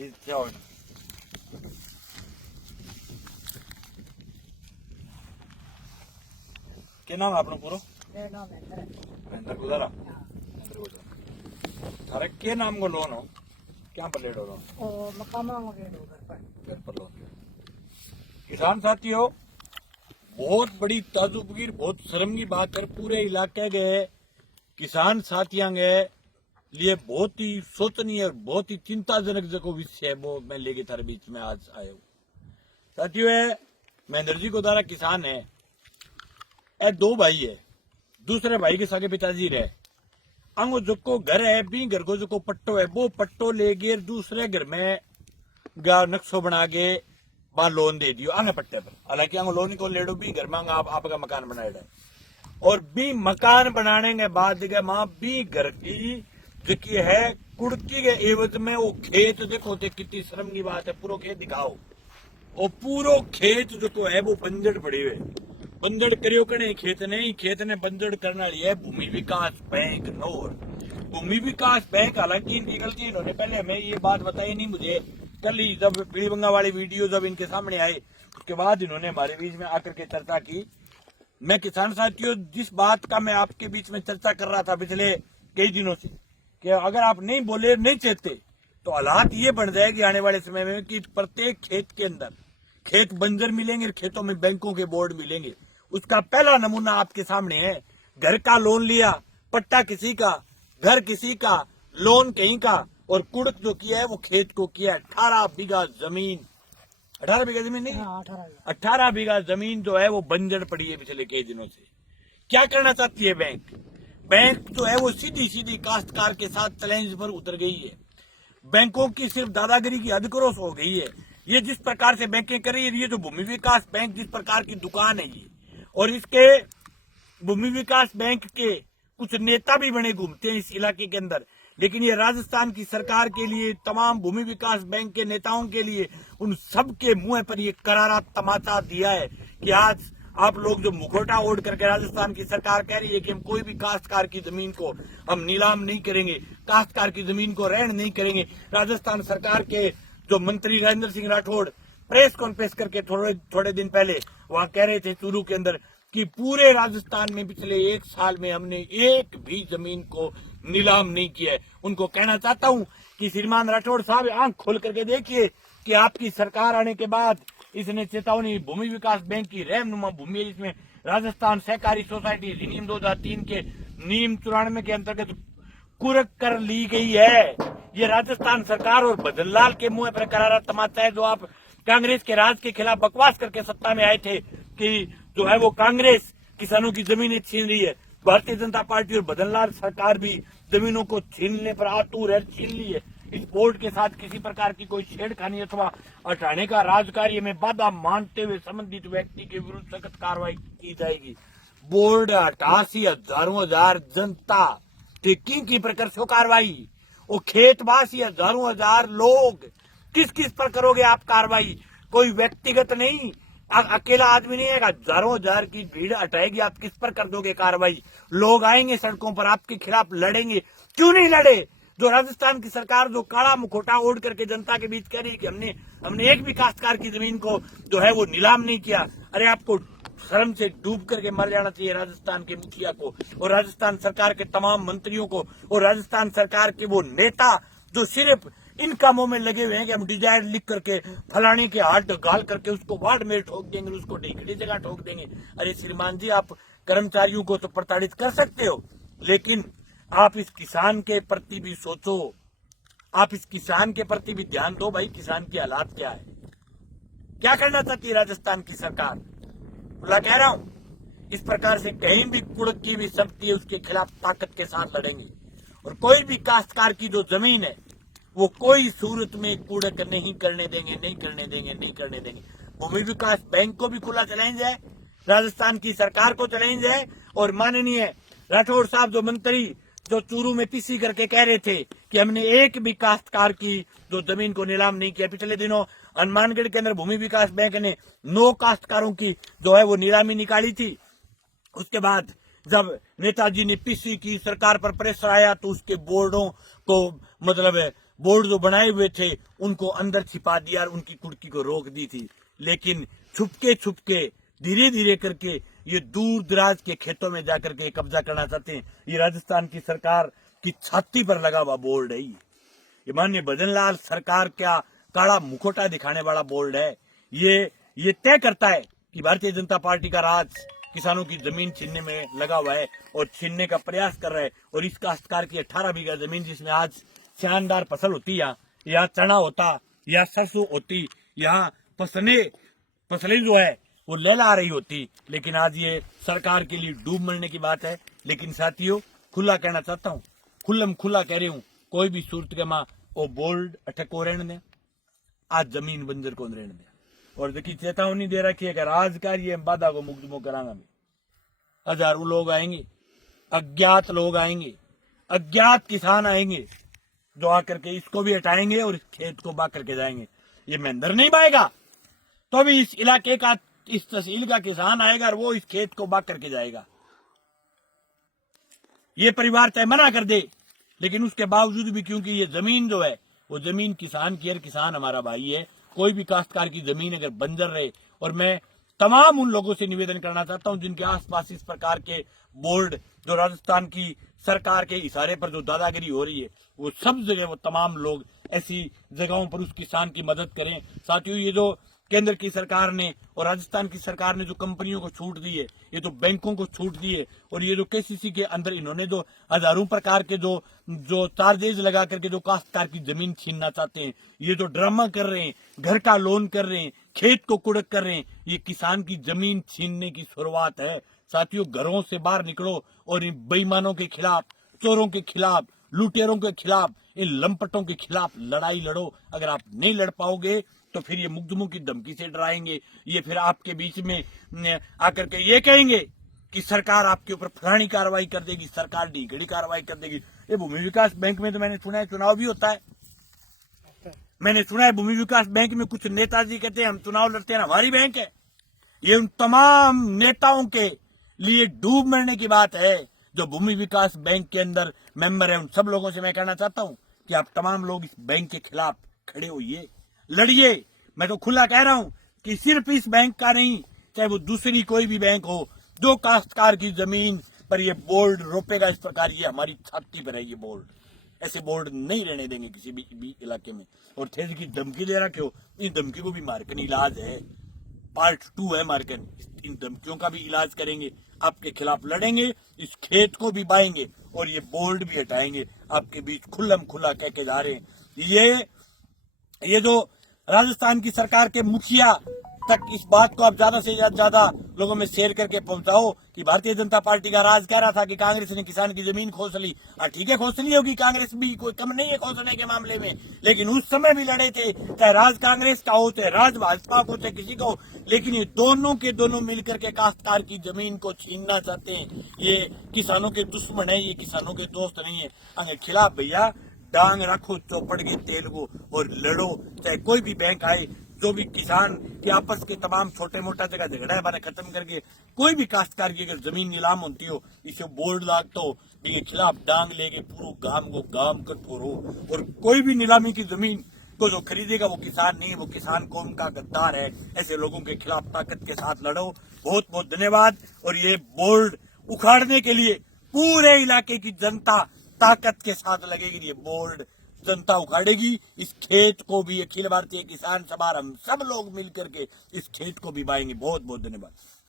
जाओ। क्या नाम है आपनो पूरो? महेंद्र गुजारा। थारे के नाम को लोन हो? क्या पर लेट हो लोन? मकामा में लेट हो घर पर लोन। किसान साथियों, बहुत बड़ी ताजुबगी, बहुत शर्म की बात है। पूरे इलाके के किसान साथियों के लिए बहुत ही सोचनीय और बहुत ही चिंताजनक जो विषय है वो मैं लेके थारे बीच में आज आया हूँ। साथियों, महेंद्र जी को द्वारा किसान है, दो भाई है। दूसरे भाई के सगे पिताजी रहे अंगो जो को घर है, भी घर को जो को पट्टो है, वो पट्टो ले गए दूसरे घर में नक्शो बना के वहां लोन दे दियो आगे पट्टे पर। हालांकि अंगो लोन को लेडो भी घर में आपका मकान बनाया है, और भी मकान बनाने के बाद मां भी घर की जो है कुड़की के एवज में वो खेत देखो ते कितनी शर्म की बात है। पूरा खेत दिखाओ, और पूरो खेत जो है वो बंजर पड़े हुए। बंजर करियो कने खेत ने बंजर करना है भूमि विकास बैंक नोर। भूमि विकास बैंक, हालांकि इनकी गलती, इन्होंने पहले हमें ये बात बताई नहीं मुझे। कल ही जब पीलीबंगा वाली वीडियो जब इनके सामने आई, उसके बाद इन्होंने हमारे बीच में आकर के चर्चा की। मैं किसान साथियों, जिस बात का मैं आपके बीच में चर्चा कर रहा था पिछले कई दिनों से, कि अगर आप नहीं बोले, नहीं चाहते, तो हालात ये बन जाएगी आने वाले समय में कि प्रत्येक खेत के अंदर खेत बंजर मिलेंगे, खेतों में बैंकों के बोर्ड मिलेंगे। उसका पहला नमूना आपके सामने है। घर का लोन लिया, पट्टा किसी का, घर किसी का, लोन कहीं का, और कुड़क जो किया है वो खेत को किया। 18 बीघा जमीन, 18 बीघा जमीन नहीं, 18 बीघा जमीन जो है वो बंजर पड़ी है पिछले कई दिनों से। क्या करना चाहती है बैंक? बैंक जो है वो सीधी सीधी काश्तकार के साथ चैलेंज पर उतर गई है। बैंकों की सिर्फ दादागिरी की हद क्रॉस हो गई है। ये जिस प्रकार से बैंकें कर रही है, ये जो भूमि विकास बैंक जिस प्रकार की दुकान है ये, और इसके भूमि विकास बैंक के कुछ नेता भी बने घूमते हैं इस इलाके के अंदर। लेकिन ये राजस्थान की सरकार के लिए, तमाम भूमि विकास बैंक के नेताओं के लिए, उन सब के मुंह पर ये करारा तमाचा दिया है कि आज आप लोग जो मुखौटा ओढ़ करके राजस्थान की सरकार कह रही है कि हम कोई भी काश्तकार की जमीन को हम नीलाम नहीं करेंगे, काश्तकार की जमीन को रहन नहीं करेंगे। राजस्थान सरकार के जो मंत्री राजेंद्र सिंह राठौड़ प्रेस कॉन्फ्रेंस करके थोड़े दिन पहले वहां कह रहे थे चूरू के अंदर कि पूरे राजस्थान में पिछले 1 साल में हमने एक भी जमीन को नीलाम नहीं किया है। उनको कहना चाहता हूं कि श्रीमान राठौड़ साहब, आंख खोल करके देखिए कि आपकी सरकार आने के बाद इसने चेतावनी भूमि विकास बैंक की रहनुमा भूमि, जिसमें राजस्थान सहकारी सोसाइटी अधिनियम 2003 के नियम 94 के अंतर्गत कुरक कर ली गई है। ये राजस्थान सरकार और भजनलाल के मुंह पर करारा तमाचा है। जो आप कांग्रेस के राज के खिलाफ बकवास करके सत्ता में आए थे कि जो है वो कांग्रेस किसानों की जमीनें छीन रही है, भारतीय जनता पार्टी और भजनलाल सरकार भी जमीनों को छीनने पर आतुर है, छीन ली है। इस बोर्ड के साथ किसी प्रकार की कोई छेड़खानी अथवा हटाने का राजकार्य में बाधा मानते हुए संबंधित व्यक्ति के विरुद्ध सख्त कार्रवाई की जाएगी। बोर्ड हटासी हजारों हजार जनता की प्रकार से कार्रवाई, वो खेतवासी हजारों हजार लोग, किस किस पर करोगे आप कार्रवाई? कोई व्यक्तिगत नहीं, अकेला आदमी नहीं है, हजारों हजार की भीड़ हटाएगी, आप किस पर कर दोगे कार्रवाई? लोग आएंगे सड़कों पर, आपके खिलाफ लड़ेंगे। क्यों नहीं लड़े? जो राजस्थान की सरकार जो काला मुखौटा ओढ़ करके जनता के बीच कह रही है कि हमने एक भी काश्तकार की जमीन को जो है वो नीलाम नहीं किया। अरे आपको शर्म से डूब करके मर जाना चाहिए राजस्थान के मुखिया को, और राजस्थान सरकार के तमाम मंत्रियों को, और राजस्थान सरकार के वो नेता जो सिर्फ इन कामों में लगे हुए हैं कि हम डिजायर लिख करके फलाने के हाथ गाल करके उसको वार्ड में ठोक देंगे, उसको ढीकड़ी जगह ठोक देंगे। अरे श्रीमान जी, आप कर्मचारियों को तो प्रताड़ित कर सकते हो, लेकिन आप इस किसान के प्रति भी सोचो, आप इस किसान के प्रति भी ध्यान दो। भाई, किसान की हालात क्या है, क्या करना चाहती है राजस्थान की सरकार? खुला कह रहा हूं, इस प्रकार से कहीं भी कुड़क की भी शक्ति है उसके खिलाफ ताकत के साथ लड़ेंगे, और कोई भी काश्तकार की जो जमीन है वो कोई सूरत में कुड़क नहीं करने देंगे, नहीं करने देंगे, नहीं करने देंगे। भूमि विकास बैंक को भी खुला चैलेंज है, राजस्थान की सरकार को चैलेंज है, और माननीय राठौड़ साहब जो मंत्री जो चूरू में पीसी करके कह रहे थे कि हमने एक भी काश्तकार की जो जमीन को नीलाम नहीं किया। पिछले दिनों हनुमानगढ़ के अंदर भूमि विकास बैंक ने 9 काश्तकारों की जो है वो नीलामी निकाली थी। उसके बाद जब नेताजी ने पीसी की, सरकार पर प्रेशर आया, तो उसके बोर्डों को मतलब बोर्ड जो बनाए हुए थे उनको अंदर छिपा दिया और उनकी कुर्की को रोक दी थी। लेकिन छुपके धीरे धीरे करके ये दूर दराज के खेतों में जाकर के कब्जा करना चाहते हैं। ये राजस्थान की सरकार की छाती पर लगा हुआ बोर्ड है। ये माननीय भजन लाल सरकार का काला मुखौटा दिखाने वाला बोर्ड है। ये तय करता है कि भारतीय जनता पार्टी का राज किसानों की जमीन छीनने में लगा हुआ है और छीनने का प्रयास कर रहा है। और इस काश्तकार की 18 बीघा जमीन जिसमें आज शानदार फसल होती है, यहाँ चना होता, यहाँ सरसों होती, यहाँ फसलें जो है वो लहला रही होती, लेकिन आज ये सरकार के लिए डूब मरने की बात है। लेकिन साथियों, खुला कहना चाहता हूँ, खुल्लम खुला कह रही हूँ, कोई भी सूरत के माँ वो बोल्ड अटक को रहने दे, आज जमीन बंजर को रहने दे। और देखिए चेतावनी दे रखी है कि राजकार ये बाधा को मुकदमो करांगा भी। हजारों लोग आएंगे, अज्ञात लोग आएंगे, अज्ञात किसान आएंगे जो आकर के इसको भी हटाएंगे और इस खेत को बा करके जाएंगे। ये महेंद्र नहीं पाएगा तो भी इस इलाके का, इस तहसील का किसान आएगा और वो इस खेत को बा करके जाएगा। ये परिवार चाहे मना कर दे, लेकिन उसके बावजूद भी क्योंकि ये जमीन जो है वो जमीन किसान की है, किसान हमारा भाई है। कोई भी काश्तकार की जमीन अगर बंजर रहे, और मैं तमाम उन लोगों से निवेदन करना चाहता हूं जिनके आसपास इस प्रकार के बोर्ड जो राजस्थान की सरकार के इशारे पर जो दादागिरी हो रही है, वो सब जगह वो तमाम लोग ऐसी जगहों पर उस किसान की मदद करें। साथियों, ये जो केंद्र की सरकार ने और राजस्थान की सरकार ने जो कंपनियों को छूट दी है, ये तो बैंकों को छूट दी है, और ये जो केसीसी के अंदर इन्होंने जो हजारों प्रकार के जो चार्जेज लगा करके जो काश्तकार की जमीन छीनना चाहते हैं, ये जो ड्रामा कर रहे हैं, घर का लोन कर रहे हैं, खेत को कुड़क कर रहे हैं, ये किसान की जमीन छीनने की शुरुआत है। साथियों, घरों से बाहर निकलो और इन बेईमानों के खिलाफ, चोरों के खिलाफ, लुटेरों के खिलाफ, इन लंपटों के खिलाफ लड़ाई लड़ो। अगर आप नहीं लड़ पाओगे तो फिर ये मुकदमों की धमकी से डराएंगे, ये फिर आपके बीच में आकर के ये कहेंगे कि सरकार आपके ऊपर फलानी कार्रवाई कर देगी, सरकार ढीकड़ी कार्रवाई कर देगी। ये भूमि विकास बैंक में तो मैंने सुना है चुनाव भी होता है। मैंने सुना है भूमि विकास बैंक में कुछ नेताजी कहते हैं हम चुनाव लड़ते हैं, हमारी बैंक है। ये उन तमाम नेताओं के लिए डूब मरने की बात है जो भूमि विकास बैंक के अंदर मेंबर है। उन सब लोगों से मैं कहना चाहता हूं कि आप तमाम लोग इस बैंक के खिलाफ खड़े होइए, लड़िए। मैं तो खुला कह रहा हूं कि सिर्फ इस बैंक का नहीं, चाहे वो दूसरी कोई भी बैंक हो, जो काश्तकार की जमीन पर ये बोर्ड रोपेगा इस प्रकार, ये हमारी छाती पर है। ये बोर्ड, ऐसे बोर्ड नहीं रहने देंगे किसी भी इलाके में। और थे की धमकी दे रखे हो, इस धमकी को भी मारकन इलाज है, पार्ट 2 है मारकन। इन धमकियों का भी इलाज करेंगे, आपके खिलाफ लड़ेंगे, इस खेत को भी बाएंगे और ये बोर्ड भी हटाएंगे। आपके बीच खुल्लम खुला कह के जा रहे हैं। ये जो राजस्थान की सरकार के मुखिया तक इस बात को आप ज्यादा से ज्यादा लोगों में शेयर करके पहुंचाओ कि भारतीय जनता पार्टी का राज कह रहा था कि कांग्रेस ने किसान की जमीन खोस ली। ठीक है, खोसनी होगी, कांग्रेस भी कोई कम नहीं है खोसने के मामले में, लेकिन उस समय भी लड़े थे, चाहे राज कांग्रेस का हो, चाहे राज भाजपा को, चाहे किसी को। लेकिन ये दोनों के दोनों मिलकर के काश्तकार की जमीन को छीनना चाहते हैं। ये किसानों के दुश्मन है, ये किसानों के दोस्त नहीं है। अगर खिलाफ भैया डांग रखो चौपड़ के तेल को और लड़ो, चाहे कोई भी बैंक आए। जो भी किसान के आपस के तमाम छोटे मोटा जगह झगड़ा है खत्म करके कोई भी काश्तकार की अगर जमीन नीलाम होती हो, इसे बोर्ड लागता हो, इसके खिलाफ डांग लेके पूरे गांव को गांव कर फोड़ो। और कोई भी नीलामी की जमीन को जो खरीदेगा वो किसान नहीं है, वो किसान कौम का गद्दार है। ऐसे लोगों के खिलाफ ताकत के साथ लड़ो। बहुत बहुत धन्यवाद। और ये बोर्ड उखाड़ने के लिए पूरे इलाके की जनता ताकत के साथ लगेगी। ये बोर्ड जनता उखाड़ेगी, इस खेत को भी अखिल भारतीय किसान सभा हम सब लोग मिलकर के इस खेत को भी बाएंगे। बहुत बहुत धन्यवाद।